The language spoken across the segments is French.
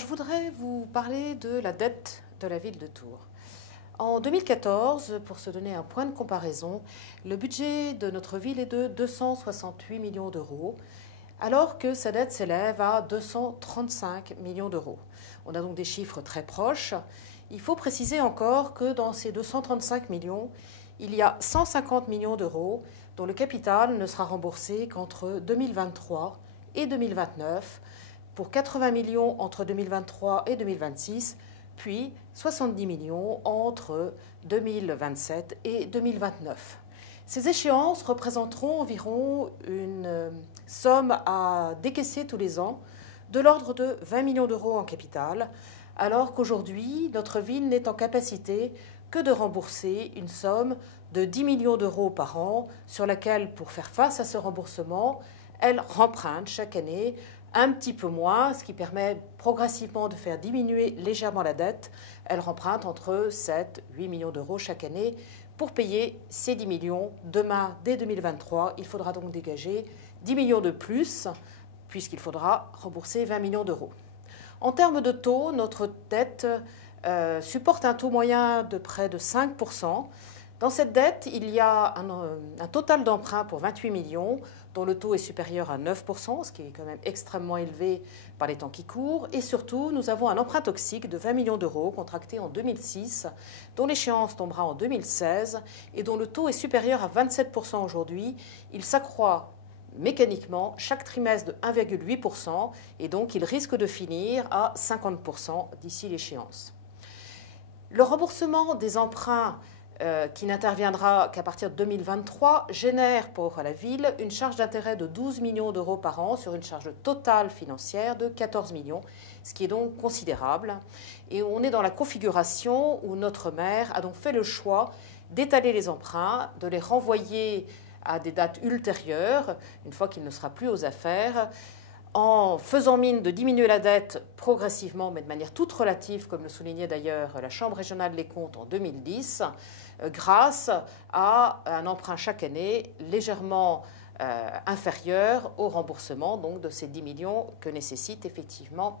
je voudrais vous parler de la dette de la ville de Tours. En 2014, pour se donner un point de comparaison, le budget de notre ville est de 268 millions d'euros, alors que sa dette s'élève à 235 millions d'euros. On a donc des chiffres très proches. Il faut préciser encore que dans ces 235 millions, il y a 150 millions d'euros dont le capital ne sera remboursé qu'entre 2023 et 2029, pour 80 millions entre 2023 et 2026, puis 70 millions entre 2027 et 2029. Ces échéances représenteront environ une somme à décaisser tous les ans de l'ordre de 20 millions d'euros en capital, alors qu'aujourd'hui, notre ville n'est en capacité que de rembourser une somme de 10 millions d'euros par an, sur laquelle, pour faire face à ce remboursement, elle remprunte chaque année un petit peu moins, ce qui permet progressivement de faire diminuer légèrement la dette. Elle remprunte entre 7 et 8 millions d'euros chaque année pour payer ces 10 millions. Demain, dès 2023, il faudra donc dégager 10 millions de plus, puisqu'il faudra rembourser 20 millions d'euros. En termes de taux, notre dette supporte un taux moyen de près de 5%. Dans cette dette, il y a un total d'emprunts pour 28 millions, dont le taux est supérieur à 9%, ce qui est quand même extrêmement élevé par les temps qui courent. Et surtout, nous avons un emprunt toxique de 20 millions d'euros contracté en 2006, dont l'échéance tombera en 2016 et dont le taux est supérieur à 27% aujourd'hui. Il s'accroît mécaniquement chaque trimestre de 1,8% et donc il risque de finir à 50% d'ici l'échéance. Le remboursement des emprunts qui n'interviendra qu'à partir de 2023, génère pour la ville une charge d'intérêt de 12 millions d'euros par an sur une charge totale financière de 14 millions, ce qui est donc considérable. Et on est dans la configuration où notre maire a donc fait le choix d'étaler les emprunts, de les renvoyer à des dates ultérieures, une fois qu'il ne sera plus aux affaires, en faisant mine de diminuer la dette progressivement, mais de manière toute relative, comme le soulignait d'ailleurs la Chambre régionale des comptes en 2010, grâce à un emprunt chaque année légèrement inférieur au remboursement donc, de ces 10 millions que nécessite effectivement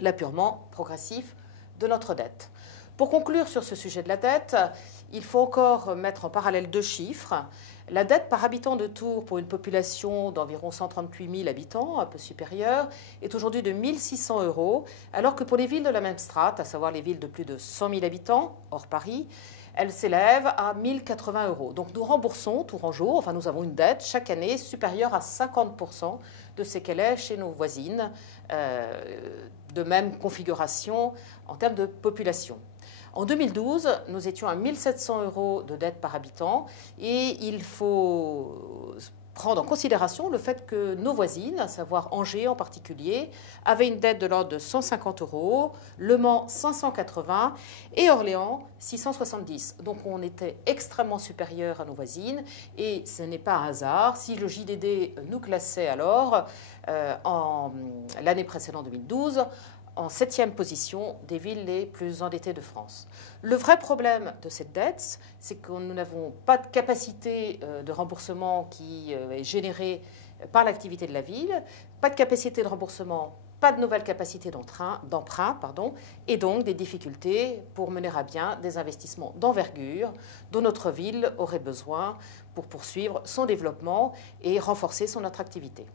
l'apurement progressif de notre dette. Pour conclure sur ce sujet de la dette, il faut encore mettre en parallèle deux chiffres. La dette par habitant de Tours, pour une population d'environ 138 000 habitants, un peu supérieure, est aujourd'hui de 1 600 euros, alors que pour les villes de la même strate, à savoir les villes de plus de 100 000 habitants, hors Paris, elle s'élève à 1 080 euros. Donc nous remboursons tourangeau, enfin nous avons une dette chaque année supérieure à 50% de ce qu'elle est chez nos voisines, de même configuration en termes de population. En 2012, nous étions à 1 700 euros de dette par habitant et il faut prendre en considération le fait que nos voisines, à savoir Angers en particulier, avaient une dette de l'ordre de 150 euros, Le Mans 580 et Orléans 670. Donc on était extrêmement supérieur à nos voisines et ce n'est pas un hasard si le JDD nous classait alors, l'année précédente 2012, en 7e position des villes les plus endettées de France. Le vrai problème de cette dette, c'est que nous n'avons pas de capacité de remboursement qui est générée par l'activité de la ville, pas de capacité de remboursement, pas de nouvelle capacité d'emprunt, et donc des difficultés pour mener à bien des investissements d'envergure dont notre ville aurait besoin pour poursuivre son développement et renforcer son attractivité.